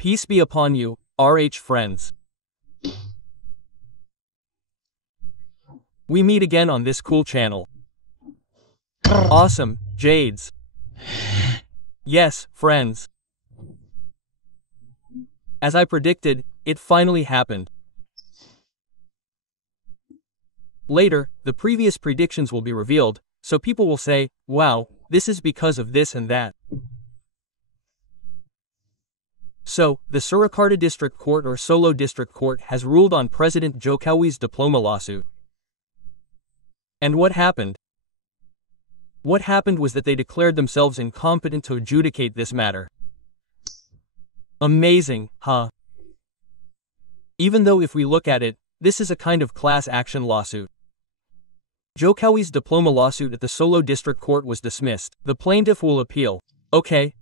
Peace be upon you, RH friends. We meet again on this cool channel. Awesome, Jades. Yes, friends. As I predicted, it finally happened. Later, the previous predictions will be revealed, so people will say, wow, this is because of this and that. So, the Surakarta District Court or Solo District Court has ruled on President Jokowi's diploma lawsuit. And what happened? What happened was that they declared themselves incompetent to adjudicate this matter. Amazing, huh? Even though if we look at it, this is a kind of class action lawsuit. Jokowi's diploma lawsuit at the Solo District Court was dismissed. The plaintiff will appeal. Okay.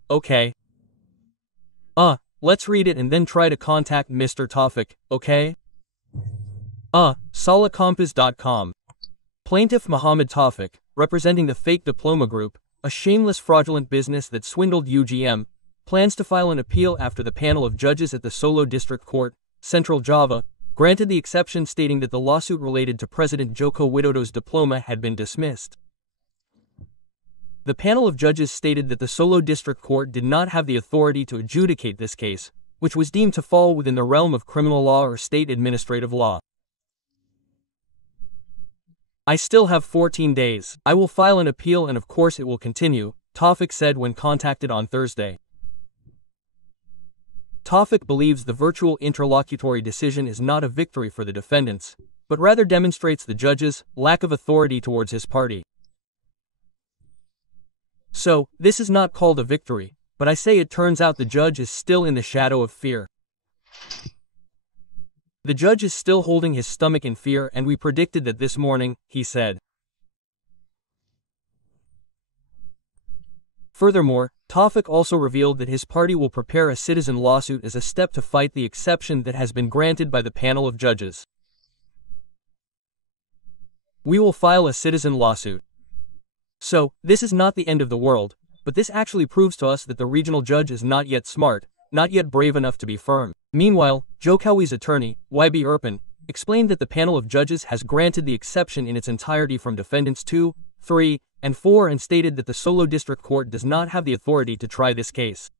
Let's read it and then try to contact Mr. Taufiq, okay? Salacompass.com. Plaintiff Muhammad Taufiq, representing the fake diploma group, a shameless fraudulent business that swindled UGM, plans to file an appeal after the panel of judges at the Solo District Court, Central Java, granted the exception stating that the lawsuit related to President Joko Widodo's diploma had been dismissed. The panel of judges stated that the Solo District Court did not have the authority to adjudicate this case, which was deemed to fall within the realm of criminal law or state administrative law. I still have 14 days. I will file an appeal and of course it will continue, Taufiq said when contacted on Thursday. Taufiq believes the virtual interlocutory decision is not a victory for the defendants, but rather demonstrates the judge's lack of authority towards his party. So, this is not called a victory, but I say it turns out the judge is still in the shadow of fear. The judge is still holding his stomach in fear and we predicted that this morning, he said. Furthermore, Taufiq also revealed that his party will prepare a citizen lawsuit as a step to fight the exception that has been granted by the panel of judges. We will file a citizen lawsuit. So, this is not the end of the world, but this actually proves to us that the regional judge is not yet smart, not yet brave enough to be firm. Meanwhile, Jokowi's attorney, YB Erpin, explained that the panel of judges has granted the exception in its entirety from defendants 2, 3, and 4 and stated that the Solo District Court does not have the authority to try this case.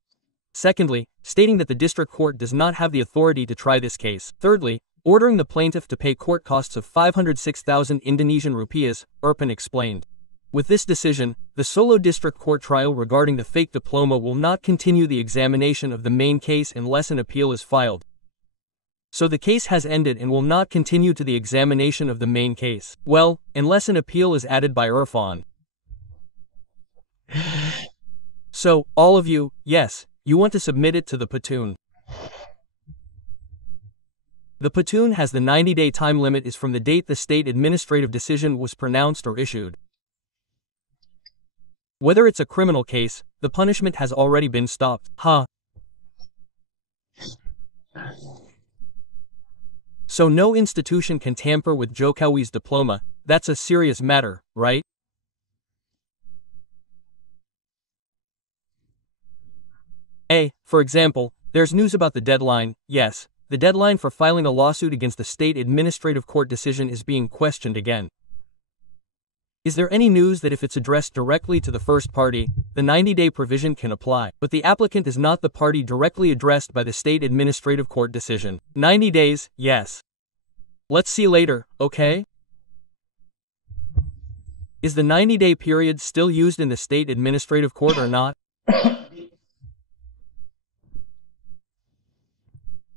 Secondly, stating that the District Court does not have the authority to try this case. Thirdly, ordering the plaintiff to pay court costs of 506,000 Indonesian rupiahs, Erpin explained. With this decision, the Solo District Court trial regarding the fake diploma will not continue the examination of the main case unless an appeal is filed. So the case has ended and will not continue to the examination of the main case. Well, unless an appeal is added by Irfan. So, all of you, yes, you want to submit it to the platoon. The platoon has the 90-day time limit is from the date the state administrative decision was pronounced or issued. Whether it's a criminal case, the punishment has already been stopped. So no institution can tamper with Jokowi's diploma. That's a serious matter, right? For example, there's news about the deadline. Yes, the deadline for filing a lawsuit against the state administrative court decision is being questioned again. Is there any news that if it's addressed directly to the first party, the 90-day provision can apply, but the applicant is not the party directly addressed by the state administrative court decision? 90 days, yes. Let's see later, okay? Is the 90-day period still used in the state administrative court or not?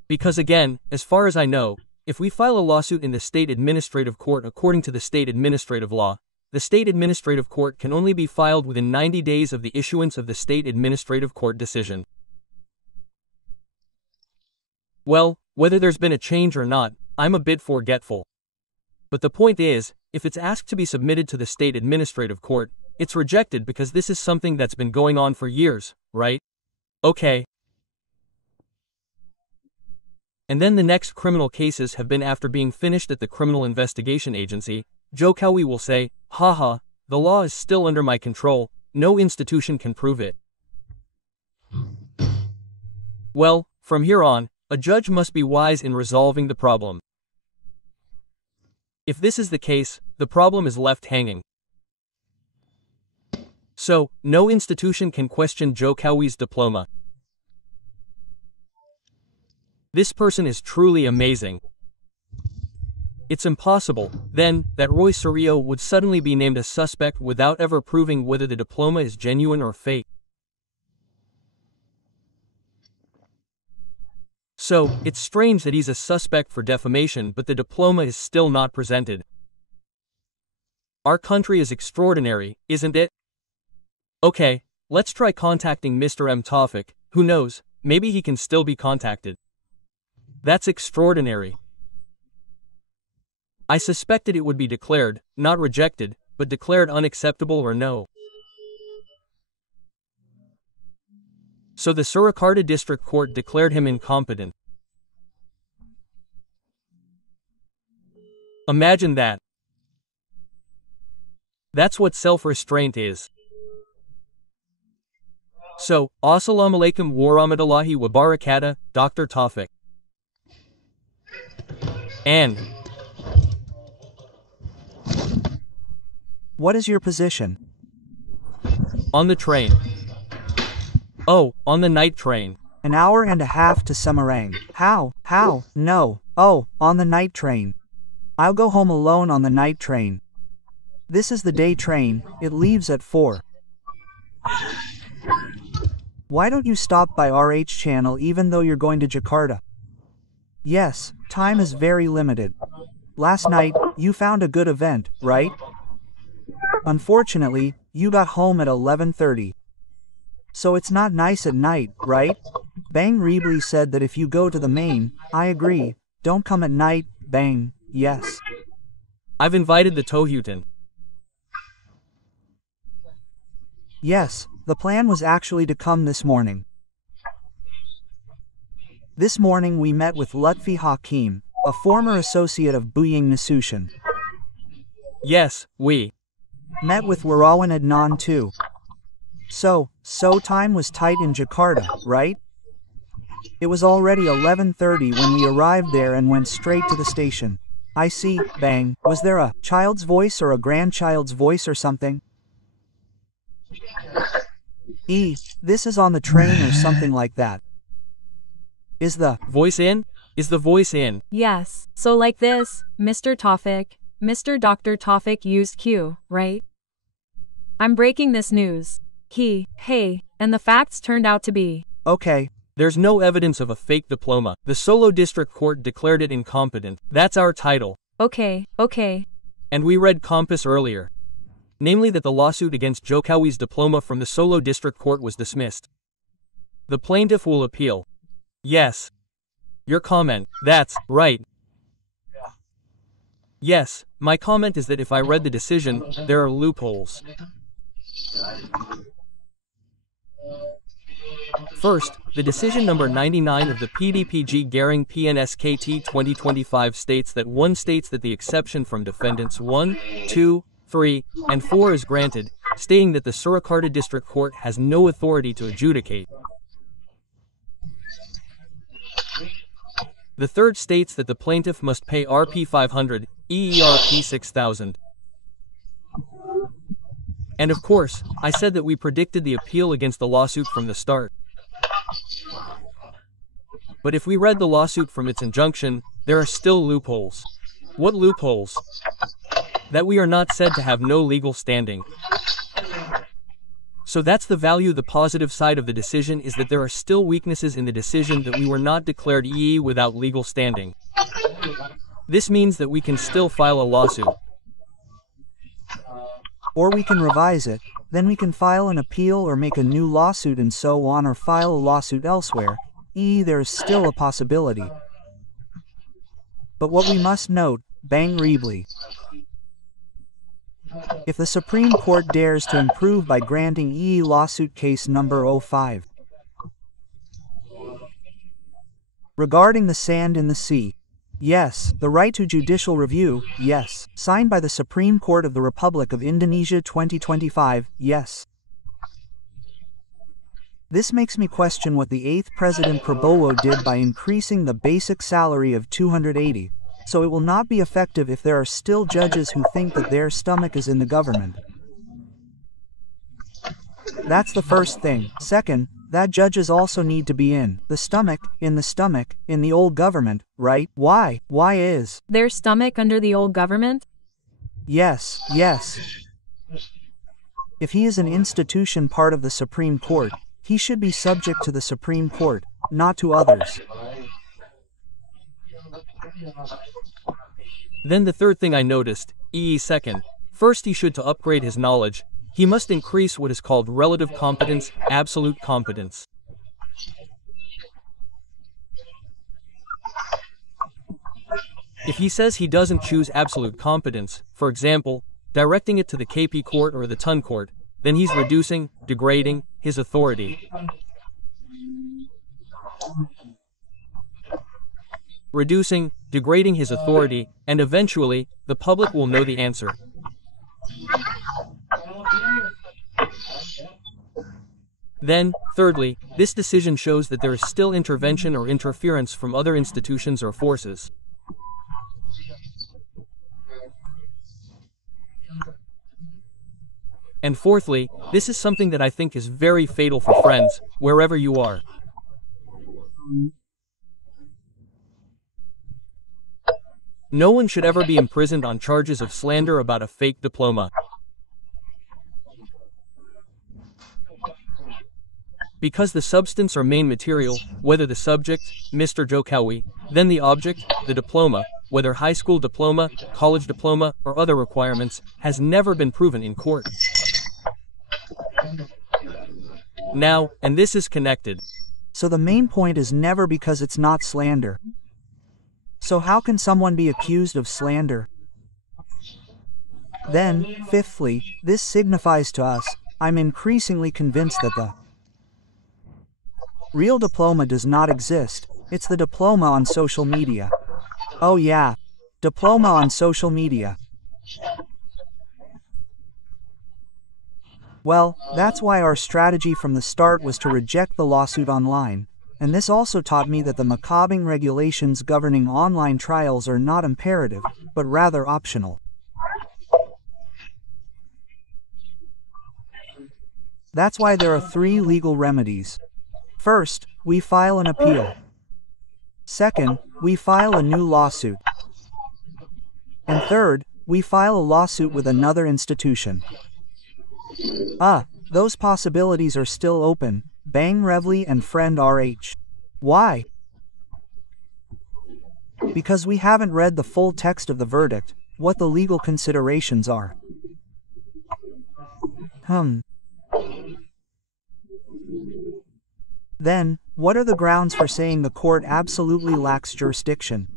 Because again, as far as I know, if we file a lawsuit in the state administrative court according to the state administrative law, the state administrative court can only be filed within 90 days of the issuance of the state administrative court decision. Well, whether there's been a change or not, I'm a bit forgetful. But the point is, if it's asked to be submitted to the state administrative court, it's rejected because this is something that's been going on for years, right? Okay. And then the next criminal cases have been after being finished at the Criminal Investigation Agency, Jokowi will say, haha, the law is still under my control, no institution can prove it. Well, From here on, a judge must be wise in resolving the problem. If this is the case, the problem is left hanging. So, no institution can question Jokowi's diploma. This person is truly amazing. It's impossible, then, that Roy Suryo would suddenly be named a suspect without ever proving whether the diploma is genuine or fake. So, it's strange that he's a suspect for defamation but the diploma is still not presented. Our country is extraordinary, isn't it? Okay, let's try contacting Mr. M. Taufiq, who knows, maybe he can still be contacted. That's extraordinary. I suspected it would be declared, not rejected, but declared unacceptable or no. So the Surakarta District Court declared him incompetent. Imagine that. That's what self-restraint is. So, Assalamu alaikum warahmatullahi wabarakatuh, Dr. Taufiq. And what is your position? On the train. Oh, on the night train. An hour and a half to Semarang. How? No. Oh, on the night train. I'll go home alone on the night train. This is the day train, it leaves at 4. Why don't you stop by RH channel even though you're going to Jakarta? Yes, time is very limited. Last night, you found a good event, right? Unfortunately, you got home at 11:30. So it's not nice at night, right? Bang Rebly said that if you go to the main, I agree, don't come at night, Bang, yes. I've invited the Tohutin. Yes, the plan was actually to come this morning. This morning we met with Lutfi Hakim, a former associate of Buying Nasution. Yes, we met with Warawan Adnan too. So time was tight in Jakarta, right? It was already 11:30 when we arrived there and went straight to the station. I see, Bang, was there a child's voice or a grandchild's voice or something? This is on the train or something like that. Is the voice in? Is the voice in? Yes, so like this, Mr. Taufiq, Mr. Dr. Taufiq used Q, right? I'm breaking this news. Hey, and the facts turned out to be. Okay. There's no evidence of a fake diploma. The Solo District Court declared it incompetent. That's our title. Okay. And we read Compass earlier. Namely that the lawsuit against Jokowi's diploma from the Solo District Court was dismissed. The plaintiff will appeal. Yes. Your comment, that's right. Yes, my comment is that if I read the decision, there are loopholes. First, the decision number 99 of the PDPG Geng PNSKT 2025 states that the exception from defendants 1, 2, 3, and 4 is granted, stating that the Surakarta District Court has no authority to adjudicate. The third states that the plaintiff must pay Rp 500, EERP 6000. And of course, I said that we predicted the appeal against the lawsuit from the start. But if we read the lawsuit from its injunction, there are still loopholes. What loopholes? That we are not said to have no legal standing. So that's the value. The positive side of the decision is that there are still weaknesses in the decision, that we were not declared EE without legal standing. This means that we can still file a lawsuit. Or we can revise it, then we can file an appeal or make a new lawsuit and so on, or file a lawsuit elsewhere. There is still a possibility. But what we must note, Bang Rebly, if the Supreme Court dares to improve by granting lawsuit case number 05 regarding the sand in the sea, yes, the right to judicial review, yes, signed by the Supreme Court of the Republic of Indonesia 2025, yes. This makes me question what the 8th President Prabowo did by increasing the basic salary of 280, so it will not be effective if there are still judges who think that their stomach is in the government. That's the first thing. Second, that judges also need to be in the stomach, in the old government, right? Why? Why is Their stomach under the old government? Yes, yes. If he is an institution part of the Supreme Court, he should be subject to the Supreme Court, not to others. Then the third thing I noticed, second, first he should to upgrade his knowledge, he must increase what is called relative competence, absolute competence. If he says he doesn't choose absolute competence, for example, directing it to the KP court or the TUN court, then he's reducing, degrading, his authority. Reducing, degrading his authority, and eventually, the public will know the answer. Then, thirdly, this decision shows that there is still intervention or interference from other institutions or forces. And fourthly, this is something that I think is very fatal for friends, wherever you are. No one should ever be imprisoned on charges of slander about a fake diploma. Because the substance or main material, whether the subject, Mr. Jokowi, then the object, the diploma, whether high school diploma, college diploma, or other requirements, has never been proven in court. Now, and this is connected. So the main point is never because it's not slander. So how can someone be accused of slander? Then, fifthly, this signifies to us, I'm increasingly convinced that the real diploma does not exist, it's the diploma on social media. Oh yeah, diploma on social media. Well, that's why our strategy from the start was to reject the lawsuit online, and this also taught me that the macabre regulations governing online trials are not imperative, but rather optional. That's why there are 3 legal remedies. First, we file an appeal. Second, we file a new lawsuit. And third, we file a lawsuit with another institution. Those possibilities are still open, Bang Revli and friend RH. Why? Because we haven't read the full text of the verdict, what the legal considerations are. Then, what are the grounds for saying the court absolutely lacks jurisdiction?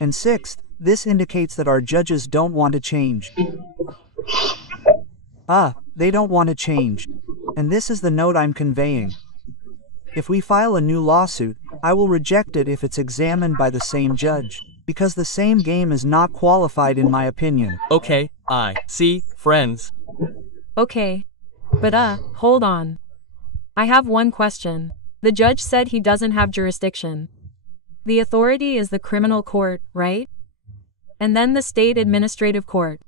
And sixth, this indicates that our judges don't want to change. They don't want to change. And this is the note I'm conveying. If we file a new lawsuit, I will reject it if it's examined by the same judge, because the same game is not qualified in my opinion. Okay, I see, friends. Okay. But hold on. I have one question. The judge said he doesn't have jurisdiction. The authority is the criminal court, right? And then the state administrative court.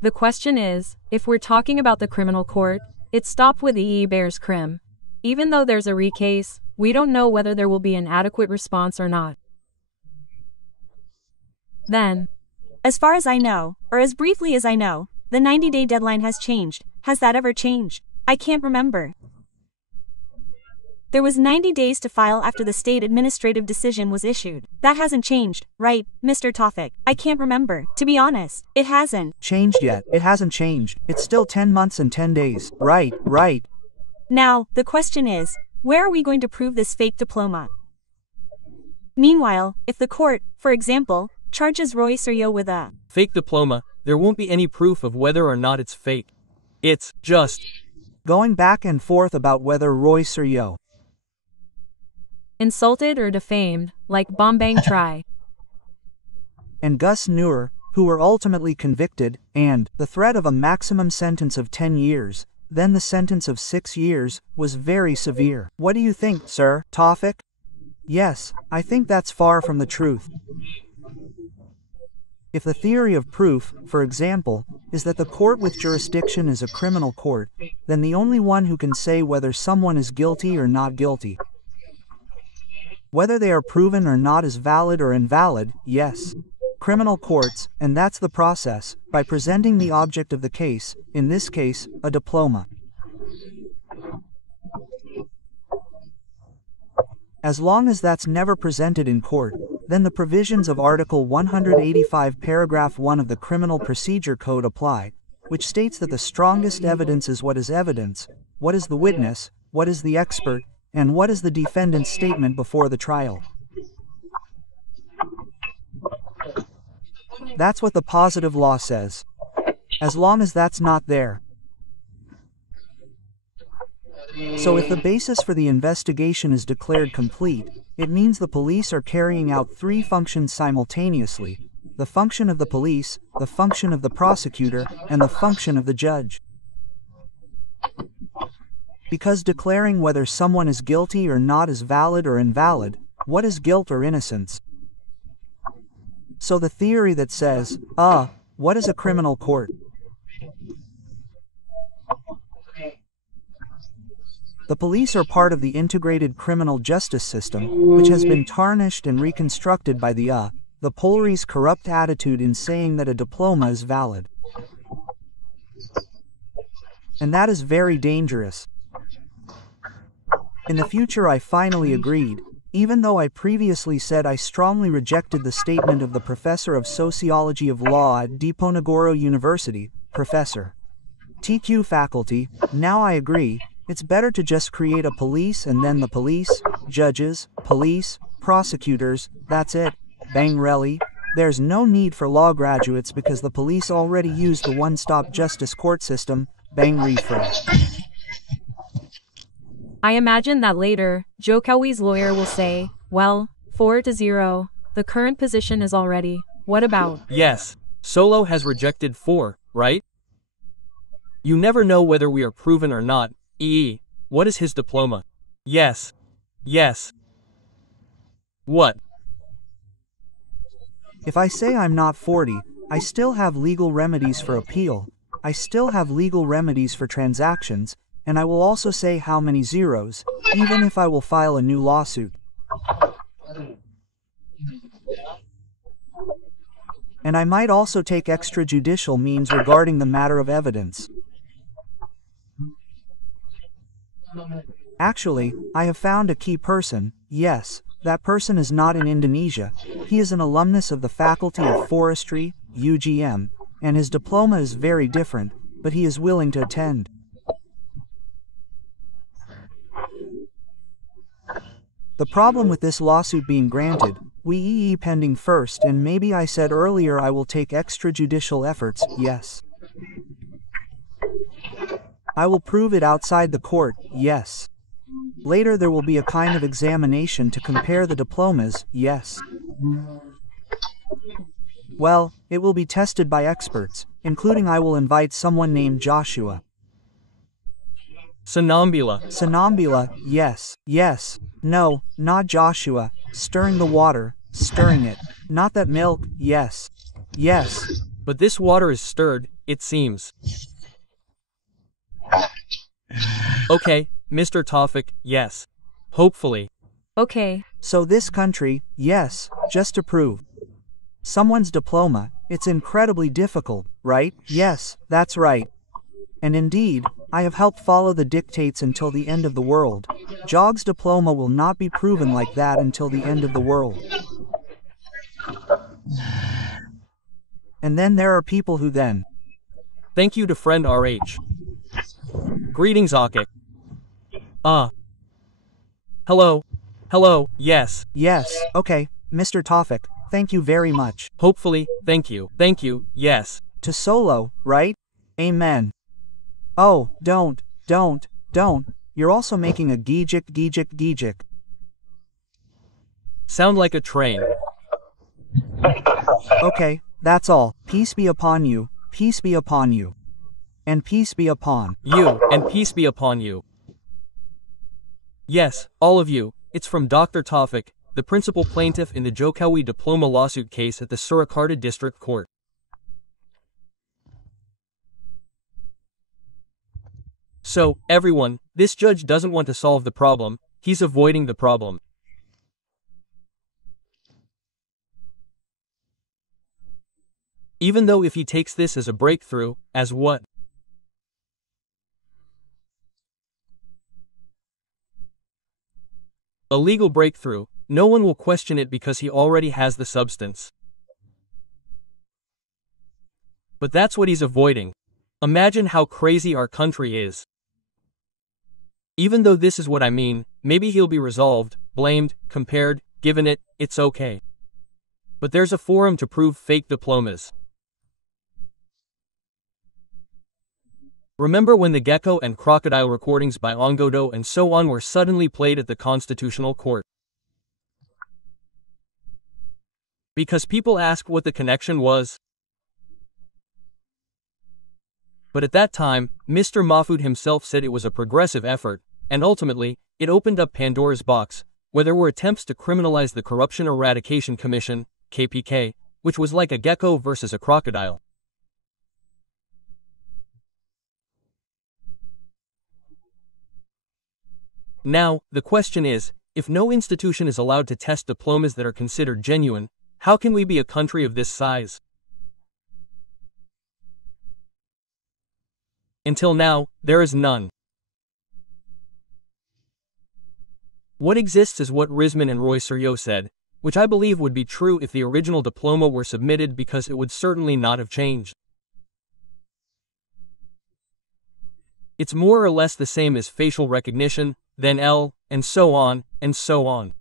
The question is, if we're talking about the criminal court, it stopped with EE Bears Crim. Even though there's a recase, we don't know whether there will be an adequate response or not. Then, as far as I know, or as briefly as I know, the 90-day deadline has changed. Has that ever changed? I can't remember. There was 90 days to file after the state administrative decision was issued. That hasn't changed, right, Mr. Taufiq? I can't remember. To be honest, it hasn't changed yet. It hasn't changed. It's still 10 months and 10 days. Right. Now, the question is, where are we going to prove this fake diploma? Meanwhile, if the court, for example, charges Roy Suryo with a fake diploma, there won't be any proof of whether or not it's fake. It's just going back and forth about whether Roy Suryo insulted or defamed, like Bombang Try. and Gus Noor, who were ultimately convicted, and the threat of a maximum sentence of 10 years, then the sentence of 6 years, was very severe. What do you think, sir, Taufiq? Yes, I think that's far from the truth. If the theory of proof, for example, is that the court with jurisdiction is a criminal court, then the only one who can say whether someone is guilty or not guilty, whether they are proven or not is valid or invalid, yes. Criminal courts, and that's the process, by presenting the object of the case, in this case, a diploma. As long as that's never presented in court, then the provisions of Article 185 Paragraph 1 of the Criminal Procedure Code apply, which states that the strongest evidence is what is evidence, what is the witness, what is the expert, and what is the defendant's statement before the trial. That's what the positive law says. As long as that's not there. So if the basis for the investigation is declared complete, it means the police are carrying out 3 functions simultaneously: the function of the police, the function of the prosecutor, and the function of the judge. Because declaring whether someone is guilty or not is valid or invalid, what is guilt or innocence? So the theory that says, what is a criminal court? The police are part of the integrated criminal justice system, which has been tarnished and reconstructed by the Polari's corrupt attitude in saying that a diploma is valid. And that is very dangerous. In the future I finally agreed, even though I previously said I strongly rejected the statement of the professor of sociology of law at Diponegoro University, Professor TQ faculty. Now I agree, it's better to just create a police and then the police, judges, police, prosecutors, that's it, bang really. There's no need for law graduates because the police already use the one-stop justice court system, bang refresh. I imagine that later, Jokowi's lawyer will say, well, 4-0, the current position is already, what about? Yes, Solo has rejected 4, right? You never know whether we are proven or not. What is his diploma? Yes. Yes. What? If I say I'm not 40, I still have legal remedies for appeal, I still have legal remedies for transactions, and I will also say how many zeros, even if I will file a new lawsuit. And I might also take extrajudicial means regarding the matter of evidence. Actually, I have found a key person. Yes, that person is not in Indonesia. He is an alumnus of the Faculty of Forestry, UGM, and his diploma is very different, but he is willing to attend. The problem with this lawsuit being granted, we pending first, and maybe I said earlier I will take extrajudicial efforts, yes. I will prove it outside the court, yes. Later there will be a kind of examination to compare the diplomas, yes. Well, it will be tested by experts, including I will invite someone named Joshua. Sonambula, yes, yes. No, not Joshua, stirring the water, stirring it. Not that milk, yes. Yes. But this water is stirred, it seems. Okay, Mr. Taufiq, yes. Hopefully. Okay. So this country, yes, just to prove someone's diploma, it's incredibly difficult, right? Yes, that's right. And indeed, I have helped follow the dictates until the end of the world. Jog's diploma will not be proven like that until the end of the world. And then there are people who then. Thank you to friend RH. Greetings, Ogie. Hello. Hello, yes. Yes, okay, Mr. Taufiq, thank you very much. Hopefully, thank you, yes. To Solo, right? Amen. Oh, don't. You're also making a geejik. Sound like a train. Okay, that's all. Peace be upon you, peace be upon you. And peace be upon you, and peace be upon you. Yes, all of you, it's from Dr. Taufiq, the principal plaintiff in the Jokowi diploma lawsuit case at the Surakarta District Court. So, everyone, this judge doesn't want to solve the problem, he's avoiding the problem. Even though if he takes this as a breakthrough, as what? A legal breakthrough, no one will question it because he already has the substance. But that's what he's avoiding. Imagine how crazy our country is. Even though this is what I mean, maybe he'll be resolved, blamed, compared, given it's okay. But there's a forum to prove fake diplomas. Remember when the gecko and crocodile recordings by Ongodo and so on were suddenly played at the Constitutional Court? Because people asked what the connection was. But at that time, Mr. Mahfoud himself said it was a progressive effort, and ultimately, it opened up Pandora's box, where there were attempts to criminalize the Corruption Eradication Commission, KPK, which was like a gecko versus a crocodile. Now, the question is, if no institution is allowed to test diplomas that are considered genuine, how can we be a country of this size? Until now, there is none. What exists is what Rizman and Roy Suryo said, which I believe would be true if the original diploma were submitted because it would certainly not have changed. It's more or less the same as facial recognition, then L, and so on, and so on.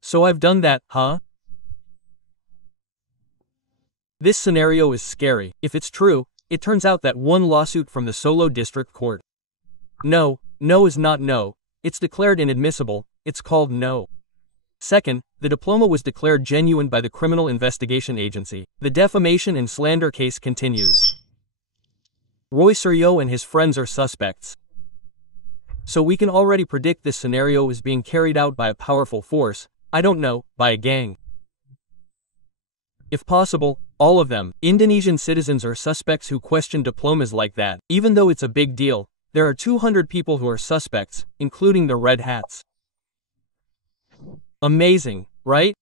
So I've done that, huh? This scenario is scary. If it's true, it turns out that one lawsuit from the Solo District Court. No is not no, it's declared inadmissible, it's called no. Second, the diploma was declared genuine by the Criminal Investigation Agency. The defamation and slander case continues. Roy Suryo and his friends are suspects. So we can already predict this scenario is being carried out by a powerful force, I don't know, by a gang. If possible, all of them. Indonesian citizens are suspects who question diplomas like that. Even though it's a big deal, there are 200 people who are suspects, including the red hats. Amazing, right?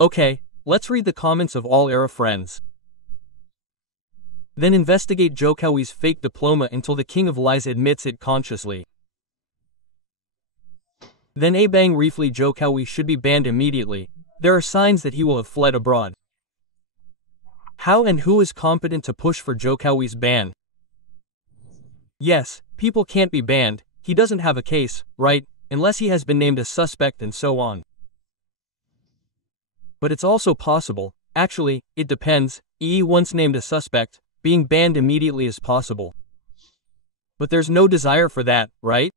Okay, let's read the comments of all era friends. Then investigate Jokowi's fake diploma until the king of lies admits it consciously. Then Abang Rifli Jokowi should be banned immediately. There are signs that he will have fled abroad. How and who is competent to push for Jokowi's ban? Yes, people can't be banned, he doesn't have a case, right, unless he has been named a suspect and so on. But it's also possible, actually, it depends, once named a suspect, being banned immediately is possible. But there's no desire for that, right?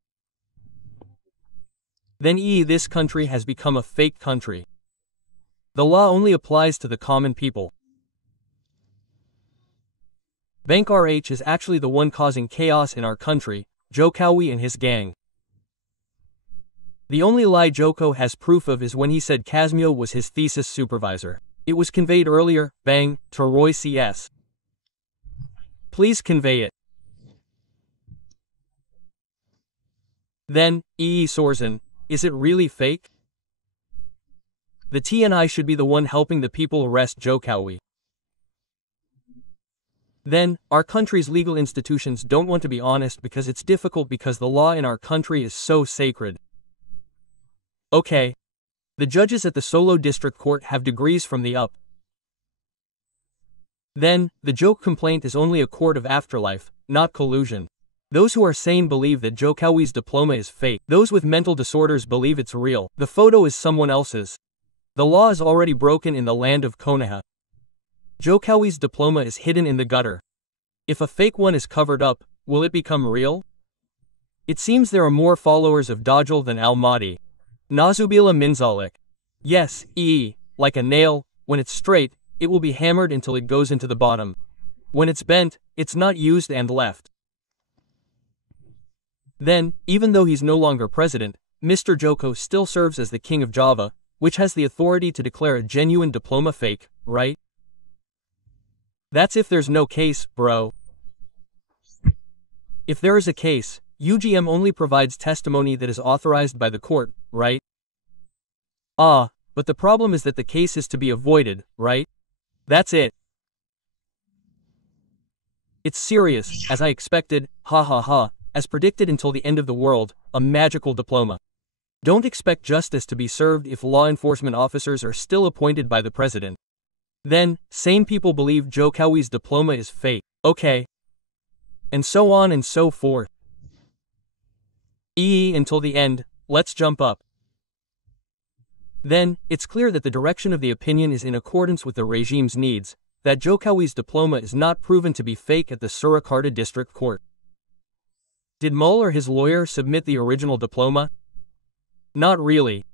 Then this country has become a fake country. The law only applies to the common people. Bank RH is actually the one causing chaos in our country, Jokowi and his gang. The only lie Joko has proof of is when he said Kasmio was his thesis supervisor. It was conveyed earlier, bang, to Roy CS. Please convey it. Then, Sorsen, is it really fake? The TNI should be the one helping the people arrest Jokowi. Then, our country's legal institutions don't want to be honest because it's difficult because the law in our country is so sacred. Okay. The judges at the Solo District Court have degrees from the up. Then, the joke complaint is only a court of afterlife, not collusion. Those who are sane believe that Jokowi's diploma is fake. Those with mental disorders believe it's real. The photo is someone else's. The law is already broken in the land of Konoha. Jokowi's diploma is hidden in the gutter. If a fake one is covered up, will it become real? It seems there are more followers of Dajjal than Al-Mahdi. Nazubila Minzalik. Yes, like a nail, when it's straight, it will be hammered until it goes into the bottom. When it's bent, it's not used and left. Then, even though he's no longer president, Mr. Joko still serves as the king of Java, which has the authority to declare a genuine diploma fake, right? That's if there's no case, bro. If there is a case, UGM only provides testimony that is authorized by the court, right? But the problem is that the case is to be avoided, right? That's it. It's serious, as I expected, as predicted until the end of the world, a magical diploma. Don't expect justice to be served if law enforcement officers are still appointed by the president. Then, sane people believe Jokowi's diploma is fake, okay? And so on and so forth. Until the end, let's jump up. Then, it's clear that the direction of the opinion is in accordance with the regime's needs, that Jokowi's diploma is not proven to be fake at the Surakarta District Court. Did Mull or his lawyer submit the original diploma? Not really.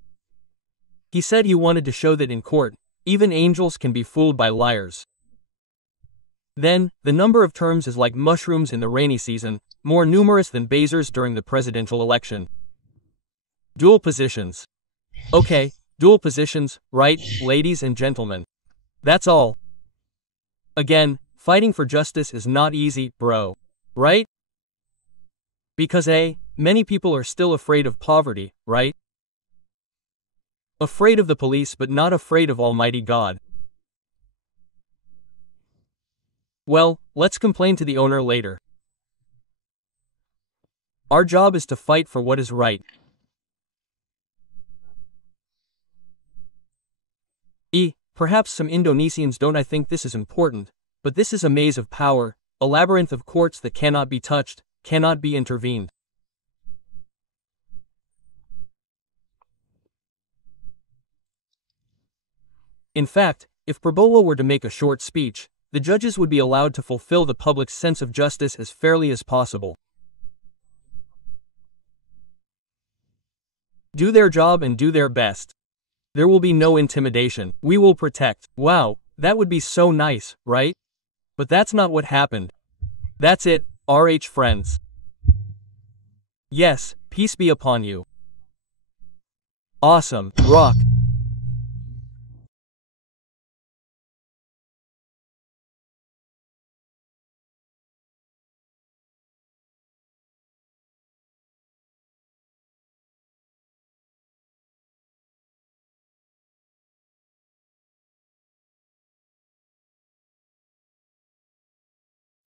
He said he wanted to show that in court, even angels can be fooled by liars. Then, the number of terms is like mushrooms in the rainy season, more numerous than Bezers during the presidential election. Dual positions. Okay, dual positions, right, ladies and gentlemen. That's all. Again, fighting for justice is not easy, bro. Right? Because many people are still afraid of poverty, right? Afraid of the police but not afraid of Almighty God. Well, let's complain to the owner later. Our job is to fight for what is right. Perhaps some Indonesians don't think this is important, but this is a maze of power, a labyrinth of courts that cannot be touched, cannot be intervened. In fact, if Prabowo were to make a short speech, the judges would be allowed to fulfill the public's sense of justice as fairly as possible. Do their job and do their best. There will be no intimidation. We will protect. Wow, that would be so nice, right? But that's not what happened. That's it, RH friends. Yes, peace be upon you. Awesome, rock.